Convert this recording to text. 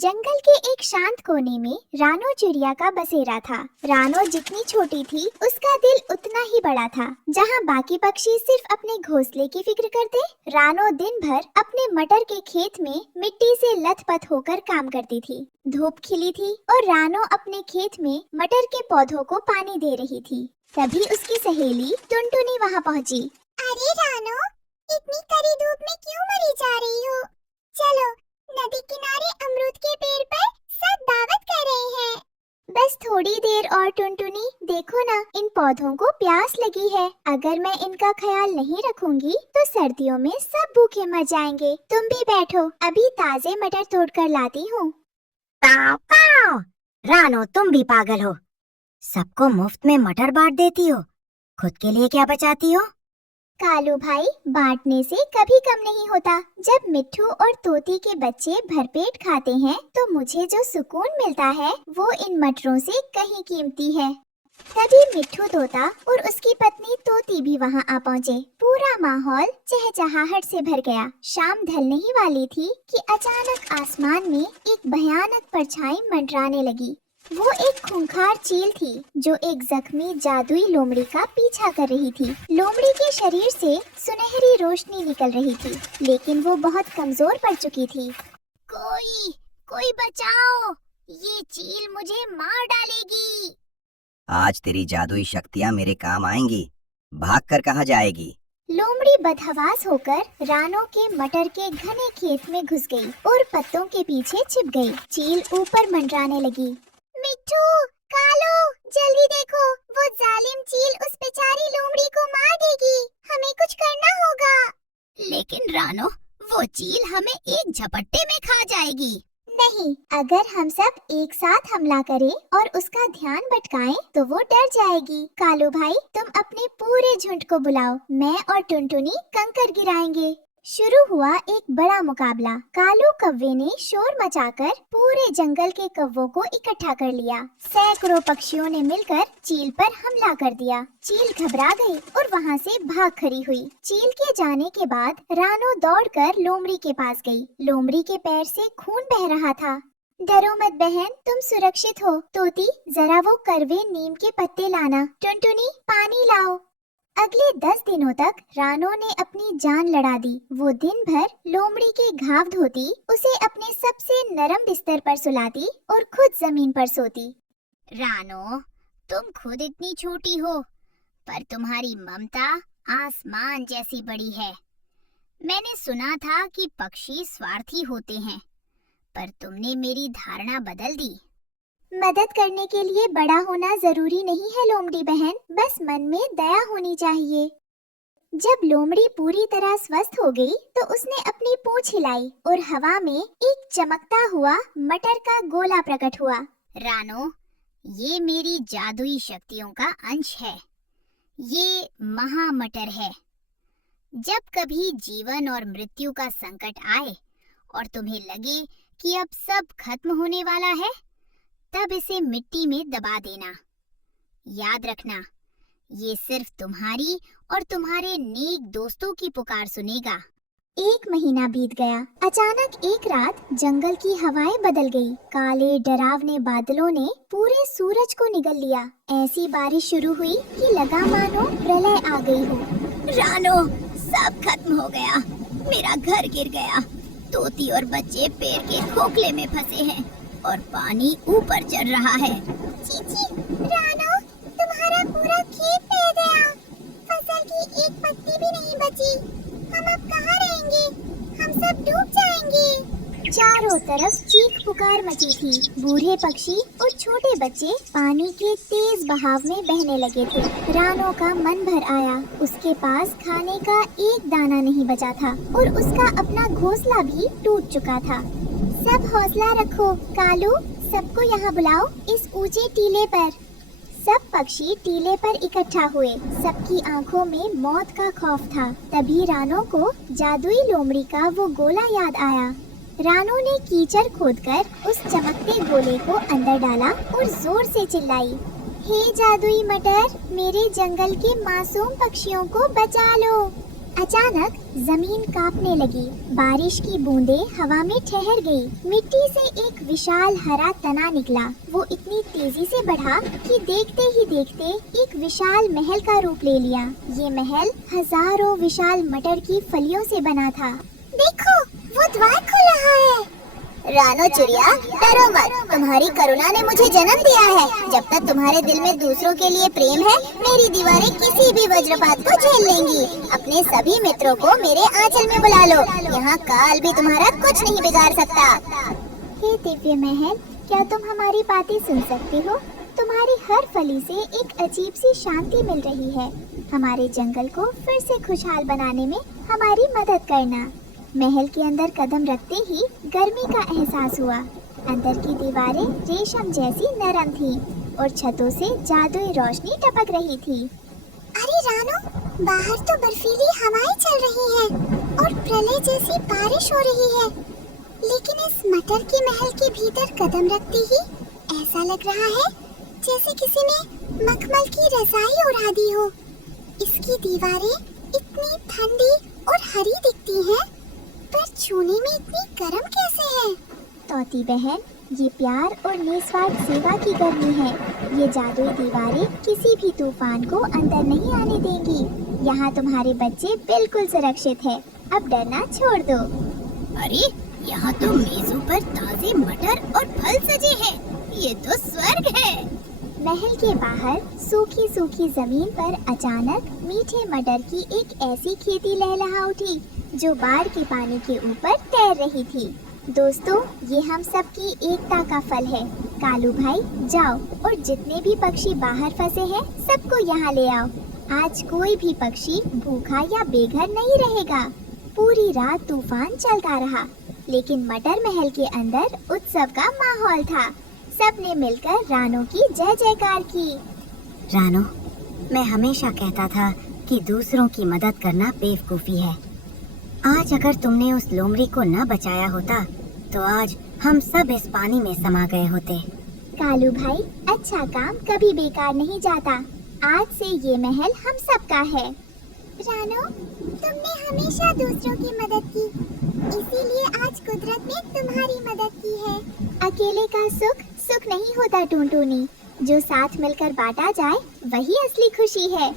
जंगल के एक शांत कोने में रानो चिड़िया का बसेरा था। रानो जितनी छोटी थी उसका दिल उतना ही बड़ा था। जहाँ बाकी पक्षी सिर्फ अपने घोंसले की फिक्र करते, रानो दिन भर अपने मटर के खेत में मिट्टी से लथपथ होकर काम करती थी। धूप खिली थी और रानो अपने खेत में मटर के पौधों को पानी दे रही थी। तभी उसकी सहेली टुनटुनी वहाँ पहुँची। अरे रानो, इतनी कड़ी धूप में क्यों मरी जा रही हो? चलो, नदी किनारे अमरूद के पेड़ पर सब दावत कर रहे हैं। बस थोड़ी देर और टुनटुनी, देखो ना, इन पौधों को प्यास लगी है। अगर मैं इनका ख्याल नहीं रखूंगी तो सर्दियों में सब भूखे मर जाएंगे। तुम भी बैठो, अभी ताजे मटर तोड़कर लाती हूँ। काव काव, रानो तुम भी पागल हो। सबको मुफ्त में मटर बांट देती हो, खुद के लिए क्या बचाती हो? कालू भाई, बांटने से कभी कम नहीं होता। जब मिट्ठू और तोती के बच्चे भरपेट खाते हैं तो मुझे जो सुकून मिलता है वो इन मटरों से कहीं कीमती है। तभी मिट्ठू तोता और उसकी पत्नी तोती भी वहाँ आ पहुँचे। पूरा माहौल चहचहाहट से भर गया। शाम ढलने ही वाली थी कि अचानक आसमान में एक भयानक परछाई मंडराने लगी। वो एक खूंखार चील थी जो एक जख्मी जादुई लोमड़ी का पीछा कर रही थी। लोमड़ी के शरीर से सुनहरी रोशनी निकल रही थी, लेकिन वो बहुत कमजोर पड़ चुकी थी। कोई बचाओ, ये चील मुझे मार डालेगी। आज तेरी जादुई शक्तियाँ मेरे काम आएंगी। भागकर कहाँ जाएगी? लोमड़ी बदहवास होकर रानो के मटर के घने खेत में घुस गई और पत्तों के पीछे छिप गई। चील ऊपर मंडराने लगी। मिट्ठू, कालू, जल्दी देखो, वो जालिम चील उस बेचारी लोमड़ी को मार देगी। हमें कुछ करना होगा। लेकिन रानो, वो चील हमें एक झपट्टे में खा जाएगी। नहीं, अगर हम सब एक साथ हमला करें और उसका ध्यान भटकाएं तो वो डर जाएगी। कालू भाई, तुम अपने पूरे झुंड को बुलाओ, मैं और टुनटुनी कंकर गिराएंगे। शुरू हुआ एक बड़ा मुकाबला। कालू कव्वे ने शोर मचाकर पूरे जंगल के कव्वों को इकट्ठा कर लिया। सैकड़ों पक्षियों ने मिलकर चील पर हमला कर दिया। चील घबरा गई और वहाँ से भाग खड़ी हुई। चील के जाने के बाद रानो दौड़कर लोमड़ी के पास गई। लोमड़ी के पैर से खून बह रहा था। डरो मत बहन, तुम सुरक्षित हो। तोती, जरा वो करवे नीम के पत्ते लाना। टुनटुनी, पानी लाओ। अगले 10 दिनों तक रानो ने अपनी जान लड़ा दी। वो दिन भर लोमड़ी के घाव धोती, उसे अपने सबसे नरम बिस्तर पर सुलाती और खुद जमीन पर सोती। रानो, तुम खुद इतनी छोटी हो, पर तुम्हारी ममता आसमान जैसी बड़ी है। मैंने सुना था कि पक्षी स्वार्थी होते हैं, पर तुमने मेरी धारणा बदल दी। मदद करने के लिए बड़ा होना जरूरी नहीं है लोमड़ी बहन, बस मन में दया होनी चाहिए। जब लोमड़ी पूरी तरह स्वस्थ हो गई तो उसने अपनी पूंछ हिलाई और हवा में एक चमकता हुआ मटर का गोला प्रकट हुआ। रानो, ये मेरी जादुई शक्तियों का अंश है। ये महामटर है। जब कभी जीवन और मृत्यु का संकट आए और तुम्हें लगे कि अब सब खत्म होने वाला है, तब इसे मिट्टी में दबा देना। याद रखना, ये सिर्फ तुम्हारी और तुम्हारे नेक दोस्तों की पुकार सुनेगा। 1 महीना बीत गया। अचानक एक रात जंगल की हवाएं बदल गई। काले डरावने बादलों ने पूरे सूरज को निगल लिया। ऐसी बारिश शुरू हुई कि लगा मानो प्रलय आ गई हो। रानो, सब खत्म हो गया। मेरा घर गिर गया। तोती और बच्चे पेड़ के खोखले में फंसे हैं और पानी ऊपर चढ़ रहा है। चीची, रानो, तुम्हारा पूरा खेत बह गया। फसल की एक पत्ती भी नहीं बची। हम अब कहाँ रहेंगे? हम सब डूब जाएंगे। चारों तरफ चीख पुकार मची थी। बूढ़े पक्षी और छोटे बच्चे पानी के तेज बहाव में बहने लगे थे। रानो का मन भर आया। उसके पास खाने का एक दाना नहीं बचा था और उसका अपना घोंसला भी टूट चुका था। सब हौसला रखो। कालू, सबको यहाँ बुलाओ, इस ऊंचे टीले पर। सब पक्षी टीले पर इकट्ठा हुए। सबकी आंखों में मौत का खौफ था। तभी रानो को जादुई लोमड़ी का वो गोला याद आया। रानो ने कीचड़ खोदकर उस चमकते गोले को अंदर डाला और जोर से चिल्लाई, हे जादुई मटर, मेरे जंगल के मासूम पक्षियों को बचा लो। अचानक जमीन कांपने लगी। बारिश की बूंदें हवा में ठहर गई। मिट्टी से एक विशाल हरा तना निकला। वो इतनी तेजी से बढ़ा कि देखते ही देखते एक विशाल महल का रूप ले लिया। ये महल हजारों विशाल मटर की फलियों से बना था। देखो, वो द्वार खुल रहा है। रानो चिड़िया, डरो मत, तुम्हारी करुणा ने मुझे जन्म दिया है। जब तक तुम्हारे दिल में दूसरों के लिए प्रेम है, मेरी दीवारें किसी भी वज्रपात को झेल लेंगी। अपने सभी मित्रों को मेरे आंचल में बुला लो। यहाँ काल भी तुम्हारा कुछ नहीं बिगाड़ सकता। हे दिव्य महल, क्या तुम हमारी बातें सुन सकते हो? तुम्हारी हर फली से एक अजीब सी शांति मिल रही है। हमारे जंगल को फिर से खुशहाल बनाने में हमारी मदद करना। महल के अंदर कदम रखते ही गर्मी का एहसास हुआ। अंदर की दीवारें रेशम जैसी नरम थीं और छतों से जादुई रोशनी टपक रही थी। अरे रानो, बाहर तो बर्फीली हवाएं चल रही हैं और प्रलय जैसी बारिश हो रही है। लेकिन इस मटर के महल के भीतर कदम रखते ही ऐसा लग रहा है जैसे किसी ने मखमल की रजाई उड़ा दी हो। इसकी दीवारें इतनी ठंडी और हरी दिखती हैं, पर छूने में इतनी गर्म कैसे है? तोती बहन, ये प्यार और निस्वार्थ सेवा की गर्मी है। ये जादुई दीवारें किसी भी तूफान को अंदर नहीं आने देंगी। यहाँ तुम्हारे बच्चे बिल्कुल सुरक्षित है। अब डरना छोड़ दो। अरे, यहाँ तो मेजों पर ताजे मटर और फल सजे हैं। ये तो स्वर्ग है। महल के बाहर सूखी सूखी जमीन पर अचानक मीठे मटर की एक ऐसी खेती लहलहा उठी जो बाढ़ के पानी के ऊपर तैर रही थी। दोस्तों, ये हम सब की एकता का फल है। कालू भाई, जाओ और जितने भी पक्षी बाहर फंसे हैं सबको यहाँ ले आओ। आज कोई भी पक्षी भूखा या बेघर नहीं रहेगा। पूरी रात तूफान चलता रहा, लेकिन मटर महल के अंदर उत्सव का माहौल था। सबने मिलकर रानो की जय जयकार की। रानो, मैं हमेशा कहता था कि दूसरों की मदद करना बेवकूफ़ी है। आज अगर तुमने उस लोमड़ी को न बचाया होता तो आज हम सब इस पानी में समा गए होते। कालू भाई, अच्छा काम कभी बेकार नहीं जाता। आज से ये महल हम सबका है। रानो, तुमने हमेशा दूसरों की मदद की, इसीलिए आज कुदरत ने तुम्हारी मदद की है। अकेले का सुख सुख नहीं होता टूनटूनी। जो साथ मिलकर बांटा जाए वही असली खुशी है।